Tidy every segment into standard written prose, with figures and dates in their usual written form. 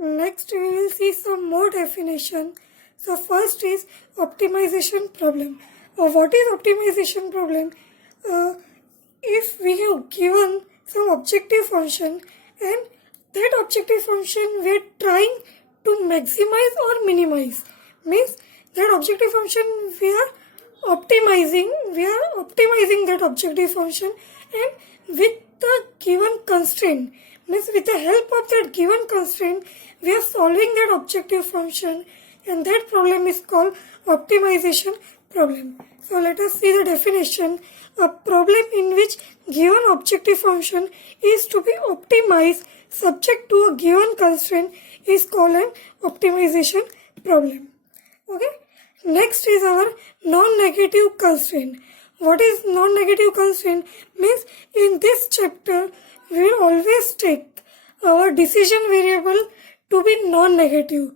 Next, we will see some more definition. So first is optimization problem. What is optimization problem? If we have given some objective function and that objective function we are trying to maximize or minimize, means that objective function we are optimizing that objective function, and with the given constraint, means with the help of that given constraint we are solving that objective function, and that problem is called optimization problem. So let us see the definition. A problem in which given objective function is to be optimized subject to a given constraint is called an optimization problem. Okay. Next is our non-negative constraint. What is non-negative constraint? Means in this chapter we will always take our decision variable to be non-negative.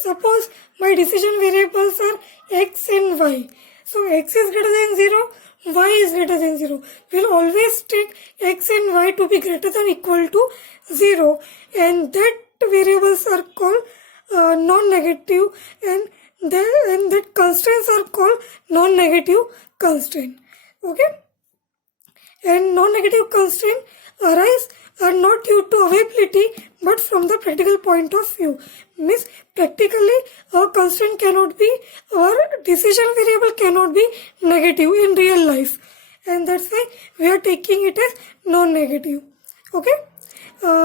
Suppose my decision variables are x and y. So x is greater than 0, y is greater than 0. We will always take x and y to be greater than equal to 0, and that variables are called non-negative, and that constraints are called non-negative constraint. Okay, and non-negative constraint arise are not due to availability but from the practical point of view. Means practically our constraint cannot be, our decision variable cannot be negative in real life, and that's why we are taking it as non-negative. Okay.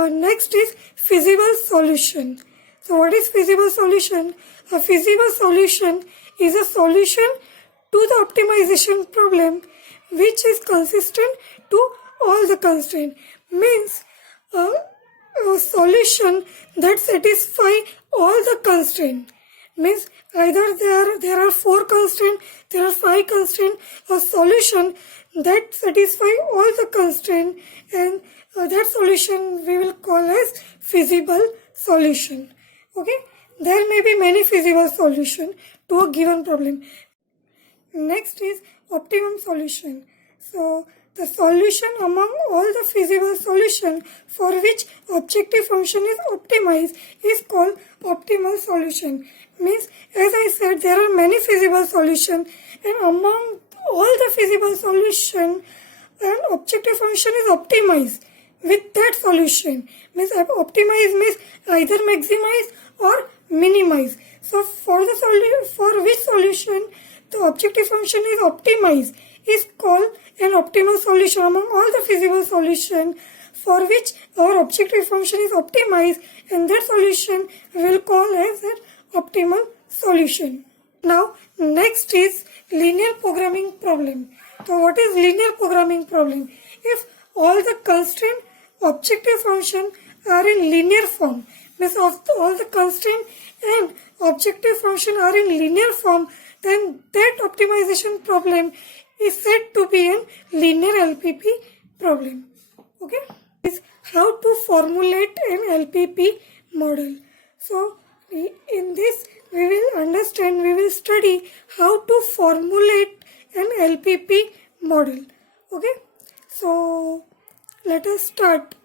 Next is feasible solution. So what is feasible solution? A feasible solution is a solution to the optimization problem which is consistent to all the constraints. Means a solution that satisfy all the constraints. Means either there are 4 constraints, there are 5 constraints. A solution that satisfy all the constraints, and that solution we will call as feasible solution. Okay, there may be many feasible solutions to a given problem. Next is optimum solution. So the solution among all the feasible solutions for which objective function is optimized is called optimal solution. Means, as I said, there are many feasible solutions, and among all the feasible solutions, an objective function is optimized with that solution. Means optimize means either maximize or minimize. So for which solution the objective function is optimized is called an optimal solution among all the feasible solutions for which our objective function is optimized, and that solution we will call as an optimal solution. Now next is linear programming problem. So what is linear programming problem? If all the constraint objective function are in linear form, means of all the constraint and objective function are in linear form, then that optimization problem is said to be a linear LPP problem. Okay, is how to formulate an LPP model. So in this we will study how to formulate an LPP model. Okay, so let us start.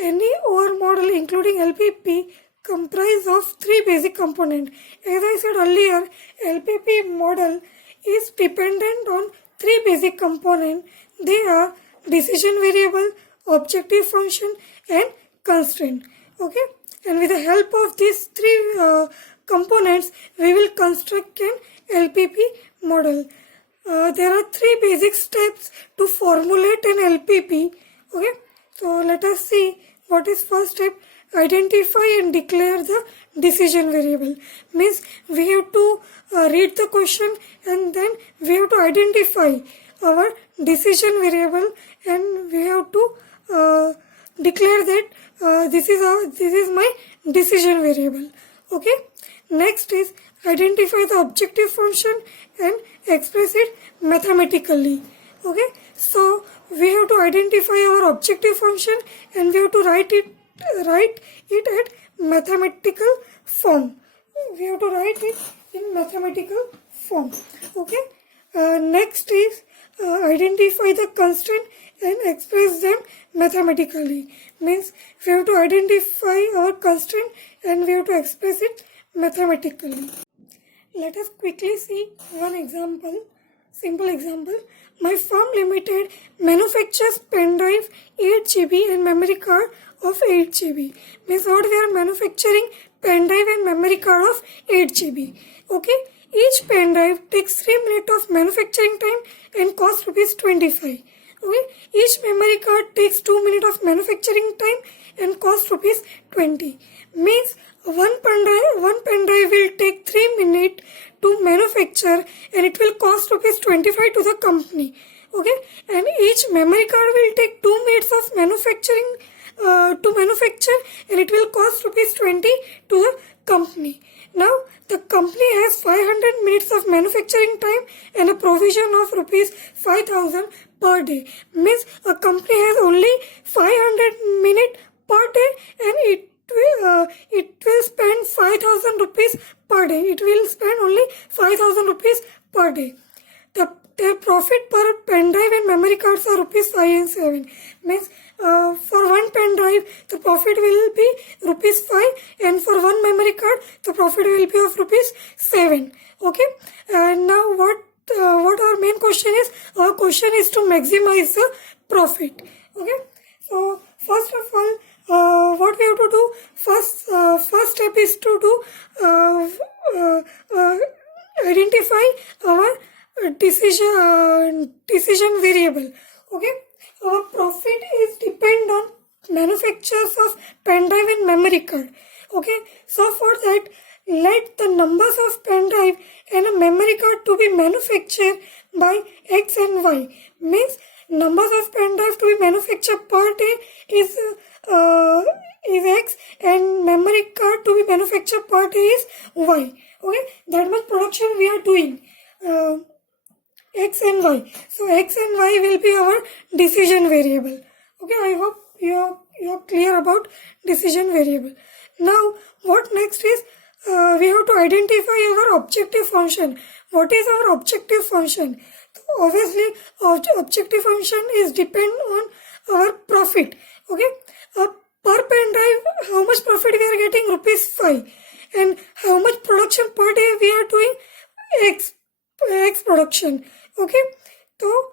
Any OR model including LPP comprise of 3 basic components. As I said earlier, LPP model is dependent on 3 basic components. They are decision variable, objective function, and constraint. Okay, and with the help of these 3 components, we will construct an LPP model. There are 3 basic steps to formulate an LPP. Okay, so let us see what is first step. Identify and declare the decision variable. Means we have to read the question, and then we have to identify our decision variable, and we have to declare that this is my decision variable. Okay. Next is identify the objective function and express it mathematically. Okay. So we have to identify our objective function, and we have to write it at mathematical form. We have to write it in mathematical form. Okay. Next is identify the constraint and express them mathematically. Means we have to identify our constraint and we have to express it mathematically. Let us quickly see one example, simple example. My firm limited manufactures pen drive 8 GB and memory card of 8 GB. Means what we are manufacturing pen drive and memory card of 8 GB. Okay. Each pen drive takes 3 minutes of manufacturing time and costs rupees 25. Okay. Each memory card takes 2 minutes of manufacturing time and costs rupees 20. Means one pen drive will take 3 minutes to manufacture and it will cost rupees 25 to the company. Okay, and each memory card will take 2 minutes of manufacturing to manufacture and it will cost rupees 20 to the company. Now the company has 500 minutes of manufacturing time and a provision of rupees 5,000 per day. Means a company has only 500 minutes per day and it will spend 5,000 rupees per day. It will spend only 5,000 rupees per day. Their profit per pen drive and memory cards are rupees 5 and 7. Means for one pen drive the profit will be rupees 5 and for one memory card the profit will be of rupees 7. Okay. And now what our main question is? Our question is to maximize the profit. Okay. So first of all, what we have to do? First step is to do identify our decision variable. Okay, our profit is depend on manufacturers of pen drive and memory card. Okay, so for that, let the numbers of pen drive and a memory card to be manufactured by X and Y. Means numbers of pen drive to be manufactured per day is X and memory card to be manufactured per day is Y. Okay, that much production we are doing. X and Y. So X and Y will be our decision variable. Okay, I hope you are clear about decision variable. Now what next is we have to identify our objective function. What is our objective function? So obviously objective function is depend on our profit. Okay, per pen drive how much profit we are getting? Rupees 5. And how much production per day we are doing? X production. Okay, so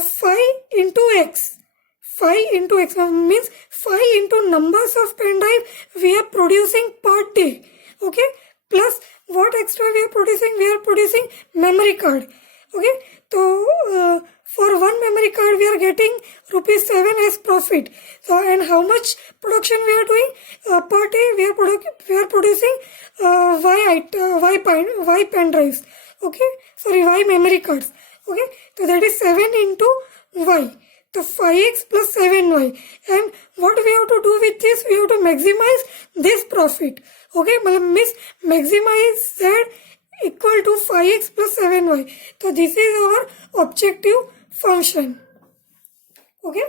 5 into X. 5 into X means 5 into numbers of pen drive we are producing per day. Okay, plus what extra we are producing? We are producing memory card. Okay, so for one memory card we are getting rupees 7 as profit. So and how much production we are doing per day? We are producing Y pen drives. Okay, sorry, Y memory cards. Okay, so that is 7 into Y. So 5x plus 7y. And what we have to do with this? We have to maximize this profit. Okay, means maximize Z equal to 5x plus 7y. So this is our objective function. Okay.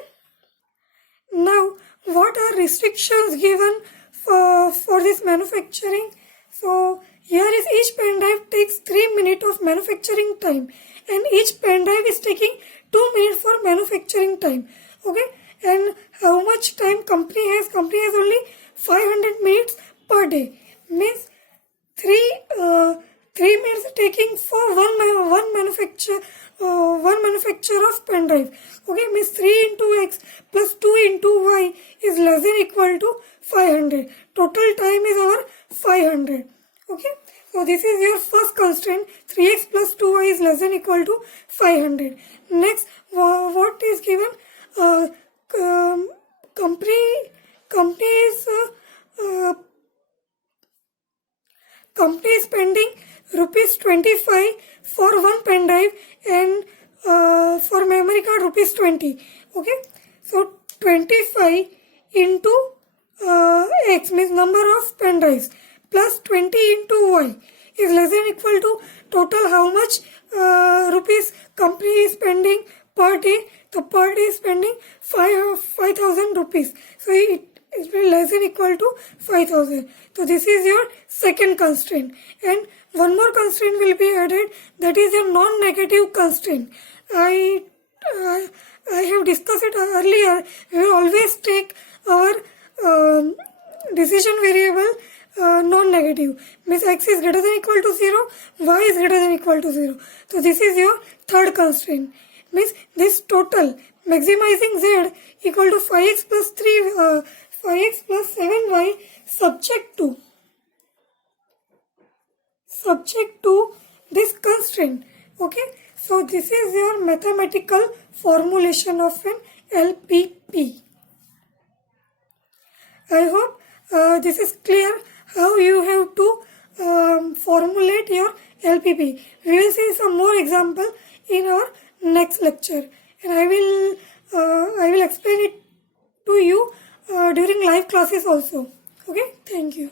Now what are restrictions given for this manufacturing? So here is each pen drive takes 3 minutes of manufacturing time and each pen drive is taking 2 minutes for manufacturing time. Okay, and how much time company has? Company has only 500 minutes per day. Means 3 minutes taking for one manufacturer of pen drive. Okay, means 3 into X plus 2 into Y is less than equal to 500. Total time is our 500. Okay, so this is your first constraint. 3x plus 2y is less than equal to 500. Next, what is given? Company is spending rupees 25 for one pen drive and for memory card rupees 20. Okay, so 25 into X means number of pen drives plus 20 into Y is less than equal to total how much rupees company is spending per day. The per day is spending 5,000 rupees. So it will be less than equal to 5,000. So this is your second constraint. And one more constraint will be added, that is a non-negative constraint. I I have discussed it earlier, we will always take our decision variable non-negative. Means x is greater than equal to 0, y is greater than equal to 0. So this is your third constraint. Means this total maximizing z equal to 5x plus 5x plus 7y subject to this constraint. Okay, so this is your mathematical formulation of an LPP. I hope this is clear how you have to formulate your LPP. We will see some more example in our next lecture, and I will explain it to you during live classes also. Okay, thank you.